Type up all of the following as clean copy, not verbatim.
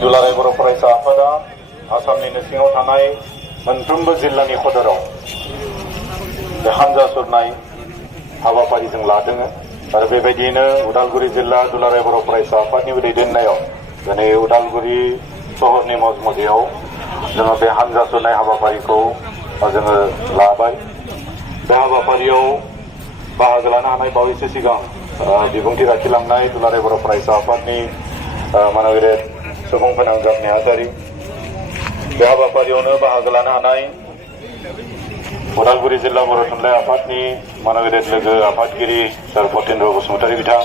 दुलाराय बर' फरायसा आफादा आसामनि सिङाव थानाय मोनफ्रोमबो जिल्लानि खदराव बे हानजा सुरनाय हाबाफारि जों लादों आरो बेबायदियैनो उदालगुरि जिल्ला दुलाराय बर' फरायसा आफादनि दैदेननायाव दिनै उदालगुरि सहरनि मजमदियाव जोङो बे हानजा सुरनाय हाबाफारिखौ जोङो लाबाय। बे हाबाफारियाव बाहागो लानो हानाय बावैसो सिगां बिबुंथि लाखिलांनाय दुलाराय बर' फरायसा आफादनि मानगिरि सुबुं फोनांजाब नेहाथारि बे हाबाफारियावनो बाहागो लानो हानाय उदालगुरि जिल्ला बर' थुनलाइ आफादनि मानगिरि लोगो आफादगिरि सार फतेन्द्र बसुमतारी बिथां,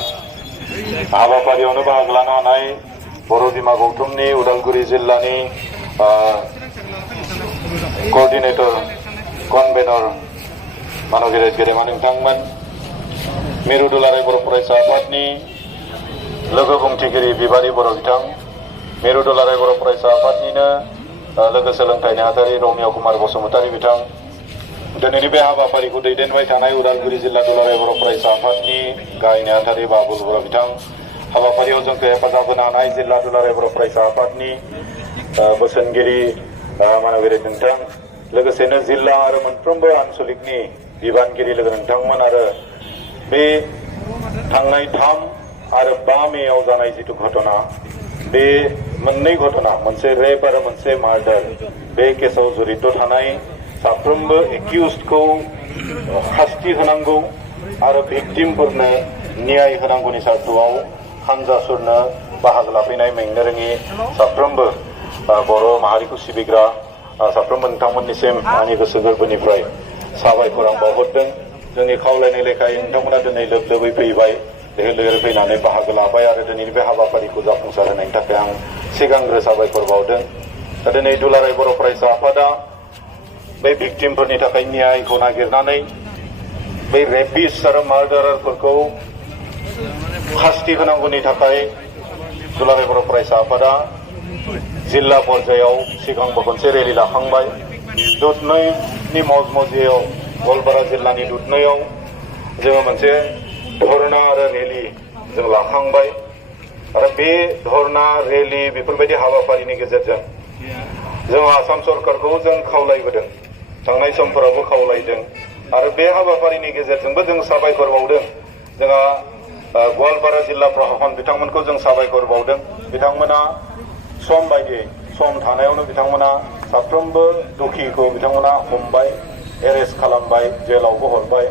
हाबाफारियावनो बाहागो लानो हानाय बर' बिमा गौथुमनि उदालगुरि जिल्लानि कोअर्डिनेटर कनभेनर मानगिरि गेदेमा नोंथांमोन, मिरु दुलाराय बर' फरायसा आफादनि लोगो बुंथिगिरि बिबारि बर' बिथां, मिरु दुलाराय बर' फरायसा आफादनिनो लोगो सोलोंथाइ नेहाथारि रमिय कुमार बसुमतारी बिथां, दिनैनि बे हाबाफारिखौ दैदेनबाय थानाय उदालगुरि जिल्ला दुलाराय बर' फरायसा आफादनि गाहाय नेहाथारि बाबुल बर' बिथां, हाबाफारियाव जोंखौ हेफाजाब होनो हानाय जिल्ला दुलाराय बर' फरायसा आफादनि बोसोनगिरि मानगिरि नोंथां, लोगोसेनो जिल्ला आरो मोनफ्रोमबो आनसलिकनि बिबानगिरि लोगो नोंथांमोन आरो बे थांनाय 3 आरो 5 मेयाव जानाय जिथु घटना, बे मोननै घटना, मोनसे रेप आरो मोनसे मार्डार, बे केसाव जड़ित थानाय साफ्रोमबो एक्यूज्डखौ शास्ति होनांगौ आरो भिक्टिमफोरनो न्याय होनांगौनि सार्थआव हानजा सुरनो बाहागो लाफैनाय मेंनो रोङि साफ्रोमबो बर' माहारिखौ सिबिग्रा साफ्रोमबो नोंथांमोननिसिम आंनि गोसो गोरबोनिफ्राय साबायखर आं बावहरदों। जोंनि खावलायनाय लेखायै नोंथांमोना दिनै लोब लोबै फैबाय, लैहोर फैनानै बाहागो लाबाय आरो दिनैनि बे हाबाफारिखौ जाफुंसार होनायनि थाखाय आं सिगांग्रो साबायखर बावदों। दा दिनै दुलाराय बर' फरायसा आफादा बै भिक्टिमफोरनि थाखाय न्यायखौ नागिरनानै बै रेपिस्ट आरो मार्डारारफोरखौ शास्ति होनांगौनि थाखाय दुलाराय बर' फरायसा आफादा जिल्ला पर्यायाव सिगांबो खनसे रेलि लाखांबाय। दुधनैनि मजमदियाव गवालपारा जिल्लानि दुधनैयाव जोङो मोनसे धरना आरो रेलि जों लाखांबाय आरो बे धरना रेलि बेफोरबायदि हाबाफारिनि गेजेरजों जों आसाम सरकारखौ जों खावलायबोदों, थांनाय समफोरावबो खावलायदों आरो बे हाबाफारिनि गेजेरजोंबो जों साबायखर बावदों। जोंहा गवालपारा जिल्ला प्रशासन बिथांमोनखौ जों साबायखर बावदों। बिथांमोना सम बायदियै सम थानायावनो बिथांमोना साफ्रोमबो दुखिखौ बिथांमोना हमबाय, एरेस्ट खालामबाय, जेलावबो हरबाय।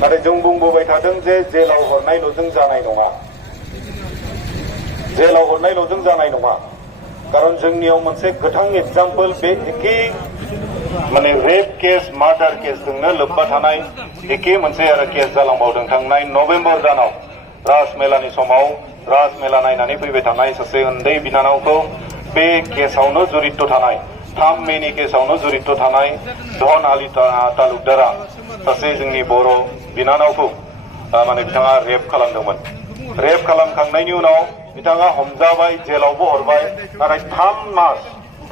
नाथाय जों बुंबोबाय थादों जे जेलाव हरनायल'जों जानाय नङा, जेलाव हरनायल'जों जानाय नङा, खारन जोंनियाव मोनसे गोथां एग्जाम्पल बे एखे माने रेप केस मार्डार केसजोंनो लोब्बा थानाय एखे मोनसे आरो केस जालांबावदों। थांनाय नभेम्बर दानाव राजमेलानि समाव राजमेला नायनानै फैबाय थानाय सासे उन्दै बिनानावखौ बे केसावनो जड़ित थानाय 3 मेनि केसावनो जड़ित थानाय धन आली तालुकदारा सासे जोंनि बर' बिनानावखौ माने बिथाङा रेप खालामदोंमोन। रेप खालामखांनायनि उनाव बिथाङा हमजाबाय, जेलावबो हरबाय। नाथाय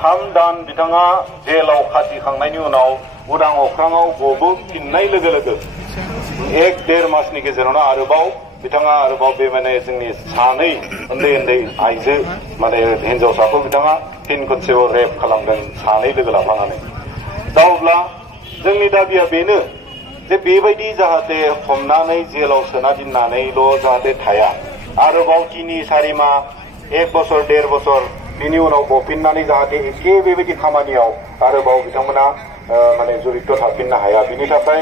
3 दान बिथाङा जेलाव खाथिखांनायनि उनाव उदां अख्राङाव गबोफिननाय लोगो लोगो 1-1.5 मासनि गेजेरावनो आरोबाव बिथाङा बे माने जोंनि सानै उन्दै आइजो माने हिनजावसाखौ बिथाङा फिन खनसेबाव रेप खालामदों, सानै लोगो लाफानानै। दा अब्ला जोंनि दाबिया बेनो जे बेबायदि जाहाथे हमनानै जेलाव सोना दोननानैल' जाहाथे थाया, आरोबाव 3-4 माह 1 बोसोर 1.5 बोसोर बिनि उनाव गफिननानै जाहाथे एखे बेबायदि खामानियाव आरोबाव बिथांमोना माने जड़ित थाफिननो हाया। बिनि थाखाय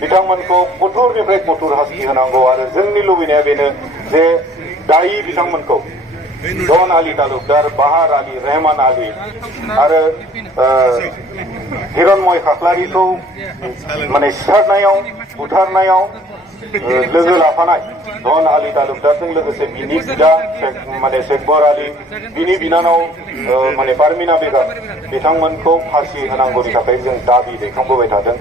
बिथांमोनखौ कठोरनिफ्राय कठोर शास्ति होनांगौ। आरो जोंनि लुबैनाया बेनो जे दायी बिथांमोनखौ डन आली तालुकदार, बाहार आली, रहमान आली आरो हिरण्मय खाख्लारिखौ माने सिथारनायाव बुथारनायाव लोगो लाफानाय डन आली तालुकदारजों लोगोसे बिनि बिदा माने शेखबर आली, बिनि बिनानाव माने पारमिना बेगम बिथांमोनखौ फासि होनांगौनि थाखाय जों दाबि दैखांबोबाय थादों।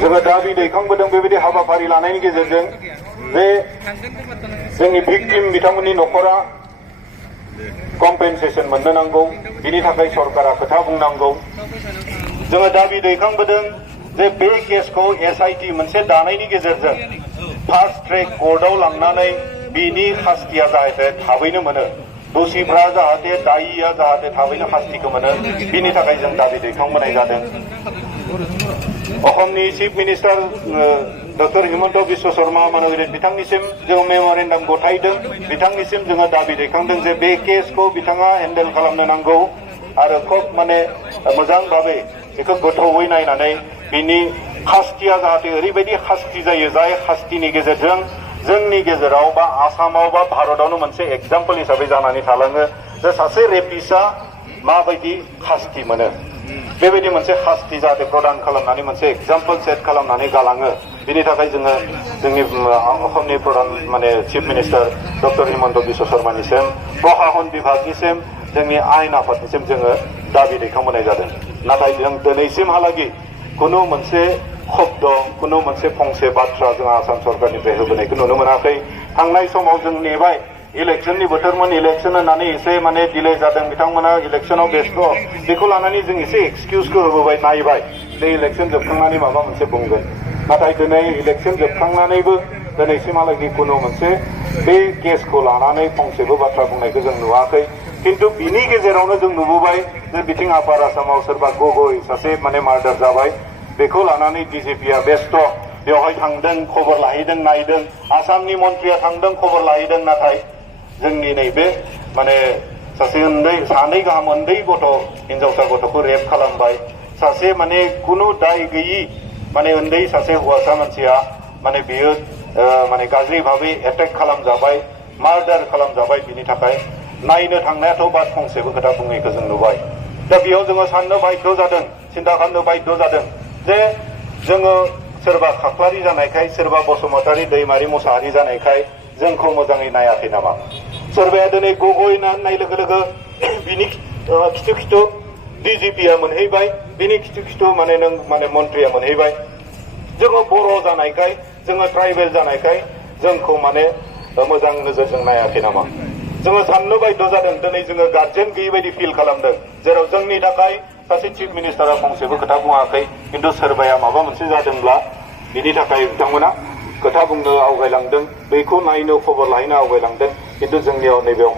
जोङो दाबि दैखांबोदों बेबायदि हाबाफारि लानायनि गेजेरजों जे जोंनि भिक्टिम बिथांमोननि न'खरा कम्पेनसेसन मोननो नांगौ, बिनि थाखाय सरकारा खोथा बुंनांगौ। जोङो दाबि दैखांबोदों जे बे केसखौ SIT मोनसे दानायनि गेजेरजों फास्ट ट्रेक कर्टआव लांनानै बिनि शास्तिया जाहाथे थाबैनो मोनो, दोषिफ्रा जाहाथे दायीया जाहाथे थाबैनो शास्तिखौ मोनो, बिनि थाखाय जों दाबि दैखांबोनाय जादों। असमनि chief minister doctor Himanta Biswa Sarma मन'गिरि बिथांनिसिम जों मेम'रेन्डाम गथायदों। बिथांनिसिम जोङो दाबि दैखांदों जे बे केसखौ बिथाङा हेन्डेल खालामनो नांगौ आरो खोब माने मोजां भाबै बेखौ गोथौवै नायनानै बिनि शास्तिया जाहाथे ओरैबायदि शास्ति जायो जाय शास्तिनि गेजेरजों जोंनि गेजेराव बा आसामाव बा भारतआवनो मोनसे एग्जाम्पल हिसाबै जानानै थालाङो जे सासे रेपिस्टआ माबायदि शास्ति मोनो, बेबायदि मोनसे शास्ति जाहाथे प्रदान खालामनानै मोनसे एग्जाम्पल सेट खालामनानै गालाङो। बिनि थाखाय जोङो जोंनि असमनि प्रधान माने chief minister doctor Himanta Biswa शर्मानिसिम, प्रशासन बिभागनिसिम, जोंनि आयेन आफादनिसिम जोङो दाबि दैखांबोनाय जादों। नाथाय जों दिनैसिमहालागै खुनु मोनसे शब्द, खुनु मोनसे फंसे बाथ्रा जों आसाम सरकारनिफ्राय होबोनायखौ नुनो मोनाखै। थांनाय समाव जों नेबाय, इलेक्शननि बोथोरमोन, इलेक्शन होननानै एसे माने डिले जादों, बिथांमोना इलेक्शनाव बेस्थ', बेखौ लानानै जों एसे एक्सकिउजखौ होबोबाय, नायबाय जे इलेक्शन जोबखांनानै माबा मोनसे बुंगोन। नाथाय दिनै इलेक्शन जोबखांनानैबो दिनैसिमहालागै खुनु मोनसे बे केसखौ लानानै फंसेबो बाथ्रा बुंनायखौ जों नुवाखै। किन्तु बिनि गेजेरावनो जों नुबोबाय जे बिथिं आपार आसामाव सोरबा गगৈ सासे माने मार्डार जाबाय, बेखौ लानानै DGPआ बेस्थ', बेवहाय थांदों, खबर लाहैदों, नायदों, आसामनि मन्त्रिया थांदों, खबर लाहैदों। नाथाय जोंनि नैबे माने सासे सानै गाहाम उन्दै गथ' हिनजावसा गथ'खौ रेप खालामबाय, सासे माने खुनु दाय गैयि माने उन्दै सासे हौवासा मानसिया माने बियो माने गाज्रि भाबै एटेक खालामजाबाय, मार्डार खालामजाबाय। बिनि थाखाय नायनो थांनायाथ' बाद फंसेबो खोथा बुङैखौ जों नुबाय। दा बेयाव जोङो साननो बाध्य जादों, सिन्ता खालामनो बाध्य जादों जे जोङो सोरबा खाख्लारि जानायखाय, सोरबा बसुमतारी दैमारि मुसाहारि जानायखाय जोंखौ मोजाङै नायाखै नामा? सोरबाया दिनै गगৈ होननाय लोगो लोगो बिनि खिथु खिथु DGPआ मोनहैबाय, बिनि खिथु खिथु माने नों माने मन्त्रिया मोनहैबाय। जोङो बर' जानायखाय, जोङो ट्राइबेल जानायखाय जोंखौ माने मोजां नोजोरजों नायाखै नामा? जोङो साननो बाध्य जादों। दिनै जोङो गार्जेन गैयै बायदि फिल खालामदों, जेराव जोंनि थाखाय सासे चिफ मिनिस्टारा फंसेबो खोथा बुङाखै, किन्तु सोरबाया माबा मोनसे जादोंब्ला बिनि थाखाय बिथांमोना खोथा बुंनो आवगायलांदों, बेखौ नायनो खबर लाहैनो आवगायलांदों। किन्तु जोंनियाव नैबेयाव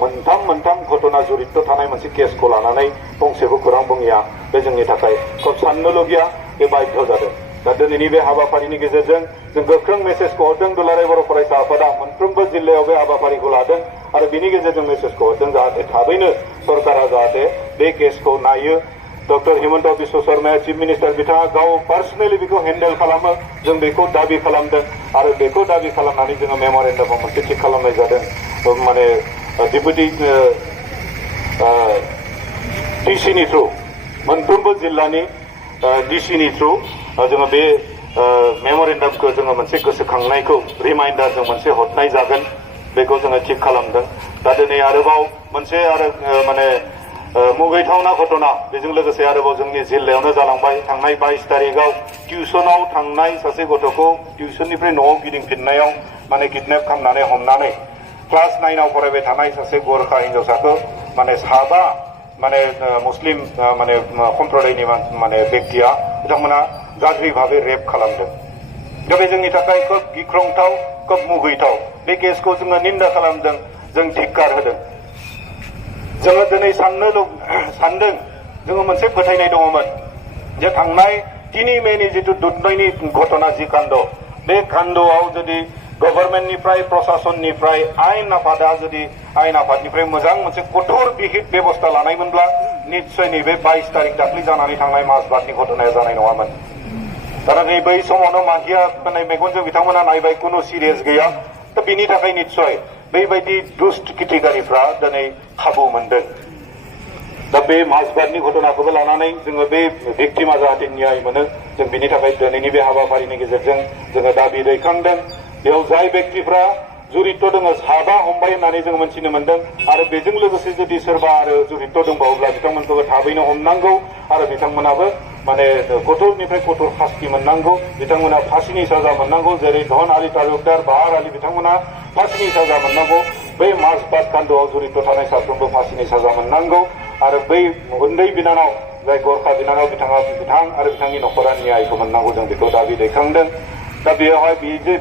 मोनथाम घटना जड़ित थानाय मोनसे केसखौ लानानै फंसेबो खौरां बुङिया, बे जोंनि थाखाय खोब साननोलगिया, बे बाध्य जादों। दा दिनैनि बे हाबाफारिनि गेजेरजों जों गोख्रों मेसेजखौ हरदों। दुलाराय बर' फरायसा आफादा मोनफ्रोमबो जिल्लायाव बे हाबाफारिखौ लादों आरो बिनि गेजेरजों मेसेजखौ हरदों जाहाथे थाबैनो सरकारा जाहाथे बे केसखौ नायो। डक्टर हिमन्त बिश्व शर्माया चिफ मिनिस्टार, बिथाङा गाव पार्सनेलि बेखौ हेन्डेल खालामो, जों बेखौ दाबि खालामदों आरो बेखौ दाबि खालामनानै जोङो मेम'रेन्डामाव मोनसे थिग खालामनाय जादों। माने डेपुटि डिसिनि थ्रु, मोनफ्रोमबो जिल्लानि डिसिनि थ्रु जोङो बे मेम'रेन्डामखौ जोङो मोनसे गोसोखांनायखौ रिमाइन्डार जों मोनसे हरनाय जागोन, बेखौ जोङो थिग खालामदों। दा दिनै आरोबाव मोनसे आरो माने मुगैथावना घटना बेजों लोगोसे आरोबाव जोंनि जिल्लायावनो जालांबाय थांनाय 22 तारिखाव टिउसनाव थांनाय सासे गथ'खौ टिउसननिफ्राय न'आव गिदिंफिननायाव माने किडनेप खालामनानै हमनानै क्लास 9आव फरायबाय थानाय सासे गोरखा हिन्जावसाखौ माने साबा माने मुस्लिम माने सम्प्रदायनि माने व्यक्तिया बिथांमोना गाज्रि भावे रेप खालामदों दा बे जोंनि थाखाय खोब गिख्रंथाव खोब मुगैथाव बे केसखौ जोङो निन्दा खालामदों जों धिक्कार होदों जोङो दिनै सानदों जोङो मोनसे फोथायनाय दङमोन जे थांनाय 3 मेनि जिथु दुधनयनि घटना जि काण्ड बे काण्डआव जुदि गभर्नमेन्टनिफ्राय प्रशासननिफ्राय आयेन आफादा जुदि आयेन आफादनिफ्राय मोजां मोनसे कठोर बिहित बेबस्था लानायमोनब्ला निश्चय नैबे 22 तारिख दाख्लै जानानै थांनाय माजबादनि घटनाया जानाय नङामोन दा नै बै समावनो मागिया माने मेगनजों बिथांमोना नायबाय कुनु सिरियास गैया दा बिनि थाखाय निश्चय बेबायदि दुष्ट किथिकारिफ्रा दिनै खाबु मोनदों दा बे माजबादनि घटनाखौबो लानानै जोङो बे भिक्टिमा जाहाथे न्याय मोनो जों बिनि थाखाय दिनैनि बे हाबाफारिनि गेजेरजों जोङो दाबि दैखांदों बेयाव जाय व्यक्तिफ्रा जुरित दङ साबा हमबाय होननानै जोङो मोनथिनो मोनदों आरो बेजों लोगोसे जुदि सोरबा आरो जुरित दंबावोब्ला बिथांमोनखौबो थाबैनो हमनांगौ आरो बिथांमोनाबो माने कठोरनिफ्राय कठोर शास्ति मोननांगौ बिथांमोना फांसिनि साजा मोननांगौ जेरै धन आली तालुकदार बाहार आली बिथांमोना फांसिनि साजा मोननांगौ बै माजबाद काण्डआव जुरित थानाय साफ्रोमबो फांसिनि साजा मोननांगौ आरो बै उन्दै बिनानाव जाय गोरखा बिनानाव बिथां आरो बिथांनि नखरा न्यायखौ मोननांगौ जों बेखौ दाबि दैखांदों दा बेयावहाय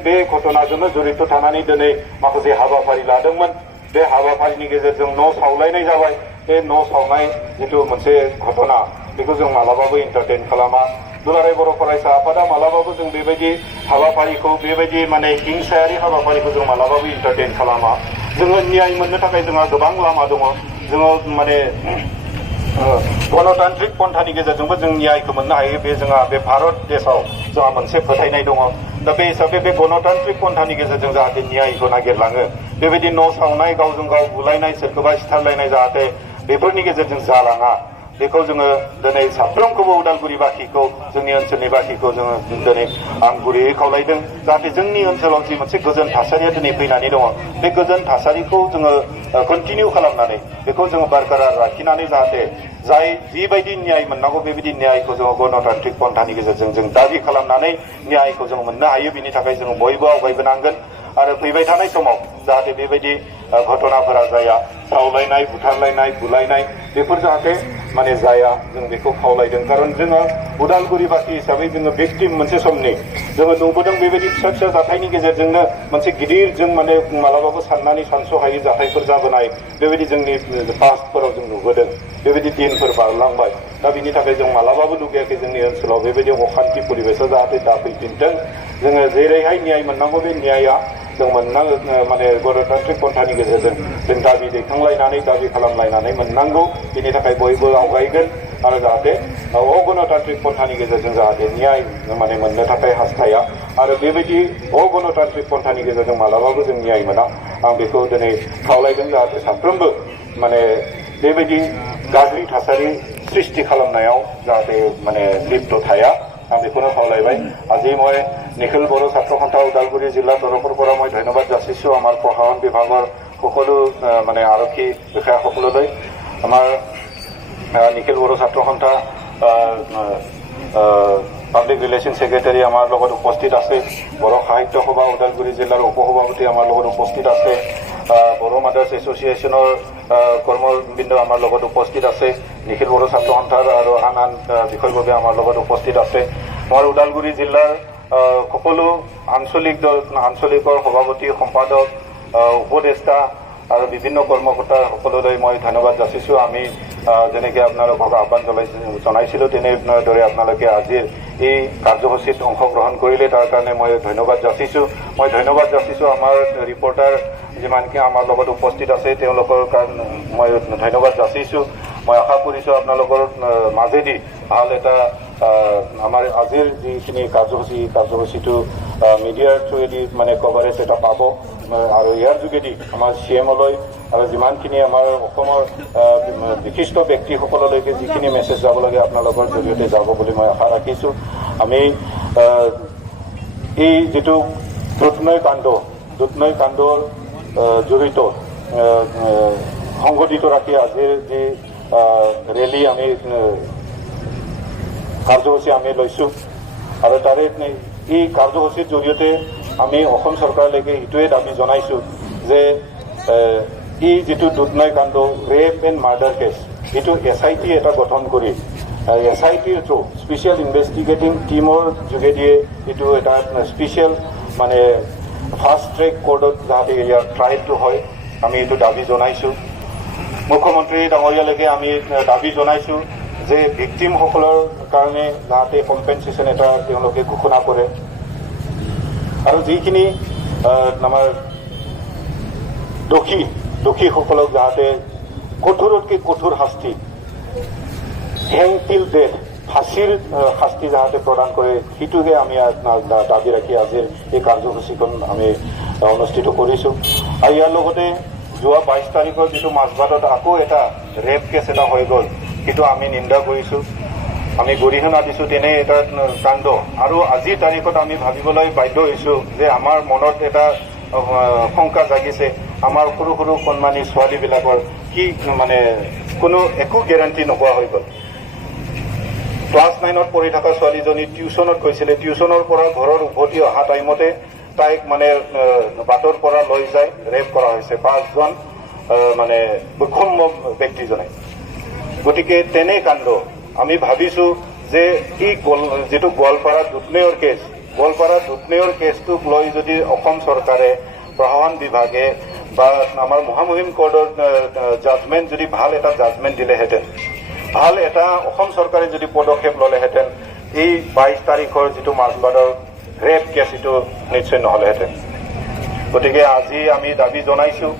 बे घटनाजोंनो जड़ित थानानै दिनै माखासे हाबाफारि लादोंमोन बे हाबाफारिनि गेजेरजों न' सावलायनाय जाबाय बे न' सावनाय जिथु मोनसे घटना बेखौ जों मालाबाबो एन्टारटेन खालामा दुलाराय बर' फरायसा आफादा मालाबाबो जों बेबायदि हाबाफारिखौ बेबायदि माने हिंसायारि हाबाफारिखौ जों मालाबाबो एन्टारटेन खालामा जोङो न्याय मोननो थाखाय जोंहा गोबां लामा दङ जोङो माने गणतान्त्रिक पन्थानि गेजेरजोंबो जों न्यायखौ मोननो हायो बे जोंहा बे भारत देशआव जोंहा मोनसे फोथायनाय दङ दा बे हिसाबै बे गणतान्त्रिक पन्थानि गेजेरजों जाहाथे न्यायखौ नागिरलाङो बेबायदि न' सावनाय गावजों गाव बुलायनाय सोरखौबा सिथारलायनाय जाहाथे बेफोरनि गेजेरजों जालाङा बेखौ जोङो दिनै साफ्रोमखौबो उदालगुरि बाखिखौ जोंनि ओनसोलनि बाखिखौ जोङो दिनै आं गुरैयै खावलायदों जाहाथे जोंनि ओनसोलाव जि मोनसे गोजोन थासारिया दिनै फैनानै दङ बे गोजोन थासारिखौ जोङो कन्टिनिउ खालामनानै बेखौ जोङो बारकरार लाखिनानै जाहाथे जाय जिबायदि न्याय मोननांगौ बेबायदि न्यायखौ जोङो गणतान्त्रिक पन्थानि गेजेरजों जों दाबि खालामनानै न्यायखौ जों मोननो हायो बिनि थाखाय जोङो बयबो आवगायबोनांगोन आरो फैबाय थानाय समाव जाहाथे बेबायदि घटनाफोरा जाया सावलायनाय बुथारलायनाय बुलायनाय बेफोर जाहाथे माने जाया जों बेखौ खावलायदों कारन जोङो उदालगुरि बासि हिसाबै जोङो भिक्टिम मोनसे समनि जोङो नुबोदों बेबायदि फिसा फिसा जाथायनि गेजेरजोंनो मोनसे गिदिर जों माने मालाबाबो साननानै सानस'हायै जाथायफोर जाबोनाय बेबायदि जोंनि पास्टफोराव जों नुबोदों बेबायदि दिनफोर बारलांबाय दा बिनि थाखाय जों मालाबाबो लुगैयाखै जोंनि ओनसोलाव बेबायदि अखान्थि परिबेसआ जाहाथे दाफैफिनथों जोङो जेरैहाय न्याय मोननांगौ बे न्यायआ जों माने गणतान्त्रिक पन्थानि गेजेरजों जों दाबि दैखांलायनानै दाबि खालामलायनानै मोननांगौ बिनि थाखाय बयबो आवगायगोन आरो जाहाथे अगणतान्त्रिक पन्थानि गेजेरजों जाहाथे न्याय माने मोननो थाखाय हास्थाया आरो बेबायदि अगणतान्त्रिक पन्थानि गेजेरजों मालाबाबो जों न्याय मोना आं बेखौ दिनै खावलायदों जाहाथे साफ्रोमबो माने बेबायदि गाज्रि थासारि सृष्टि खालामनायाव जाहाथे माने लिप्त थाया आं बेखौनो खावलायबाय আজি মই নিখিল বড়ো ছাত্ৰ সন্থা ওদালগুৰি জিলাৰ তৰফৰ পৰা মই ধন্যবাদ যাচিছোঁ আমাৰ প্ৰশাসন বিভাগৰ সকলো মানে আৰক্ষী বিষয়াসকললৈ আমাৰ নিখিল বড়ো ছাত্ৰ সন্থা পাব্লিক ৰিলেশ্যন সেক্ৰেটাৰী আমাৰ লগত উপস্থিত আছে বড়ো সাহিত্য সভা ওদালগুৰি জিলাৰ উপসভাপতি আমাৰ লগত উপস্থিত আছে বড়ো মাদাৰ্ছ এছ'চিয়েশ্যনৰ কৰ্মবৃন্দ আমাৰ লগত উপস্থিত আছে নিখিল বড়ো ছাত্ৰ সন্থাৰ আৰু আন আন বিষয়ববীয়া আমাৰ লগত উপস্থিত আছে আমাৰ ওদালগুৰি জিলাৰ সকলো আঞ্চলিকৰ সভাপতি সম্পাদক উপদেষ্টা আৰু বিভিন্ন কৰ্মকৰ্তা সকলোলৈ মই ধন্যবাদ যাচিছোঁ আমি যেনেকৈ আপোনালোকক আহ্বান জনাইছিলোঁ তেনেদৰে আপোনালোকে আজিৰ এই কাৰ্যসূচীত অংশগ্ৰহণ কৰিলে তাৰ কাৰণে মই ধন্যবাদ যাচিছোঁ আমাৰ ৰিপৰ্টাৰ যিমানখিনি আমাৰ লগত উপস্থিত আছে তেওঁলোকৰ কাৰণে মই ধন্যবাদ যাচিছোঁ মই আশা কৰিছোঁ আপোনালোকৰ মাজেদি ভাল এটা আমাৰ আজিৰ যিখিনি কাৰ্যসূচীটো মিডিয়াৰ থ্ৰুৱেদি মানে কভাৰেজ এটা পাব আৰু ইয়াৰ যোগেদি আমাৰ CM-লৈ আৰু যিমানখিনি আমাৰ অসমৰ বিশিষ্ট ব্যক্তিসকললৈকে যিখিনি মেছেজ যাব লাগে আপোনালোকৰ জৰিয়তে যাব বুলি মই আশা ৰাখিছোঁ আমি এই যিটো দুধনৈ কাণ্ডৰ জড়িত সংগঠিত ৰাখি আজিৰ যি ৰেলী আমি কাৰ্যসূচী আমি লৈছোঁ আৰু তাৰে এই কাৰ্যসূচীৰ জৰিয়তে আমি অসম চৰকাৰলৈকে এইটোৱে দাবী জনাইছোঁ যে এই যিটো দুধনৈ কাণ্ড ৰেপ এণ্ড মাৰ্ডাৰ কেছ এইটো SIT এটা গঠন কৰি SITৰ থ্ৰু স্পেচিয়েল ইনভেষ্টিগেটিং টীমৰ যোগেদিয়ে এইটো এটা স্পেচিয়েল মানে ফাষ্ট ট্ৰেক কোৰ্টত যাতে ইয়াৰ ট্ৰায়েলটো হয় আমি এইটো দাবী জনাইছোঁ মুখ্যমন্ত্ৰী ডাঙৰীয়ালৈকে আমি দাবী জনাইছোঁ যে ভিক্টিমসকলৰ কাৰণে যাতে কম্পেনচেশ্যন এটা তেওঁলোকে ঘোষণা কৰে আৰু যিখিনি আমাৰ দোষীসকলক যাতে কঠোৰতকৈ কঠোৰ শাস্তি হেং টিল ডেথ ফাঁচীৰ শাস্তি যাতে প্ৰদান কৰে সেইটোকে আমি দাবী ৰাখি আজিৰ এই কাৰ্যসূচীখন আমি অনুষ্ঠিত কৰিছোঁ আৰু ইয়াৰ লগতে যোৱা 22 তাৰিখৰ যিটো মাজবাটত আকৌ এটা ৰেপ কেছ এটা হৈ গ'ল সেইটো আমি নিন্দা কৰিছোঁ আমি গৰিহণা দিছোঁ তেনে এটা কাণ্ড আৰু আজিৰ তাৰিখত আমি ভাবিবলৈ বাধ্য হৈছোঁ যে আমাৰ মনত এটা শংকা জাগিছে আমাৰ সৰু সৰু কণমানি ছোৱালীবিলাকৰ কি মানে কোনো একো গেৰাণ্টি নোপোৱা হৈ গ'ল ক্লাছ 9ত পঢ়ি থকা ছোৱালীজনী টিউশ্যনত গৈছিলে টিউশ্যনৰ পৰা ঘৰৰ উভতি অহা টাইমতে তাইক মানে বাটৰ পৰা লৈ যায় ৰেপ কৰা হৈছে 5জন মানে বৈষম্য ব্যক্তিজনে গতিকে তেনে কাণ্ড আমি ভাবিছোঁ যে এই যিটো গোৱালপাৰা দুধনৈৰ কেছটোক লৈ যদি অসম চৰকাৰে প্ৰশাসন বিভাগে বা আমাৰ মহামহিম কোৰ্টৰ জাজমেণ্ট যদি ভাল এটা জাজমেণ্ট দিলেহেঁতেন ভাল এটা অসম চৰকাৰে যদি পদক্ষেপ ল'লেহেঁতেন এই 22 তাৰিখৰ যিটো মাজবাটৰ ৰেপ কেছ এইটো নিশ্চয় নহ'লেহেঁতেন গতিকে আজি আমি দাবী জনাইছোঁ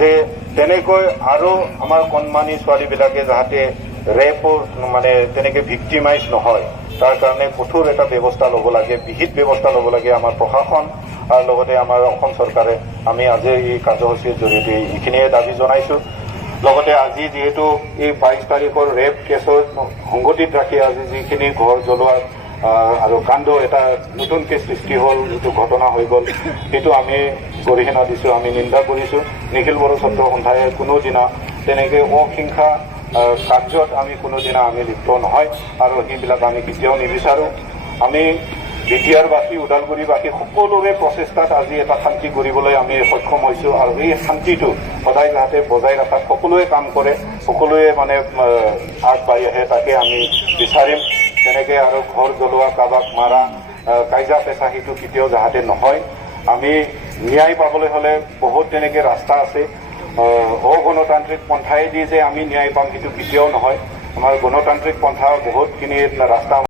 যে তেনেকৈ আৰু আমাৰ কণমানি ছোৱালীবিলাকে যাতে ৰেপৰ মানে তেনেকৈ ভিক্টিমাইজ নহয় তাৰ কাৰণে কঠোৰ এটা ব্যৱস্থা ল'ব লাগে বিহিত ব্যৱস্থা ল'ব লাগে আমাৰ প্ৰশাসন আৰু লগতে আমাৰ অসম চৰকাৰে আমি আজি এই কাৰ্যসূচীৰ জৰিয়তে এইখিনিয়ে দাবী জনাইছোঁ লগতে আজি যিহেতু এই 22 তাৰিখৰ ৰেপ কেছৰ সংগতিত ৰাখি আজি যিখিনি ঘৰ জ্বলোৱা আৰু কাণ্ড এটা নতুনকৈ সৃষ্টি হ'ল যিটো ঘটনা হৈ গ'ল সেইটো আমি গৰিহণা দিছোঁ আমি নিন্দা কৰিছোঁ নিখিল বড়ো ছাত্ৰ সন্থাই কোনোদিনা তেনেকৈ অহিংসা কাৰ্যত আমি কোনোদিনা আমি লিপ্ত নহয় আৰু সেইবিলাক আমি কেতিয়াও নিবিচাৰোঁ আমি বিটিআৰবাসী ওদালগুৰিবাসী সকলোৰে প্ৰচেষ্টাত আজি এটা শান্তি কৰিবলৈ আমি সক্ষম হৈছোঁ আৰু এই শান্তিটো সদায় যাতে বজাই ৰখাত সকলোৱে কাম কৰে সকলোৱে মানে আগবাঢ়ি আহে তাকে আমি বিচাৰিম তেনেকৈ আৰু ঘৰ জ্বলোৱা কাৰোবাক মাৰা কাইজা পেচা সেইটো কেতিয়াও যাতে নহয় আমি ন্যায় পাবলৈ হ'লে বহুত তেনেকৈ ৰাস্তা আছে অগণতান্ত্ৰিক পন্থাইদি যে আমি ন্যায় পাম সেইটো কেতিয়াও নহয় আমাৰ গণতান্ত্ৰিক পন্থা বহুতখিনি ৰাস্তা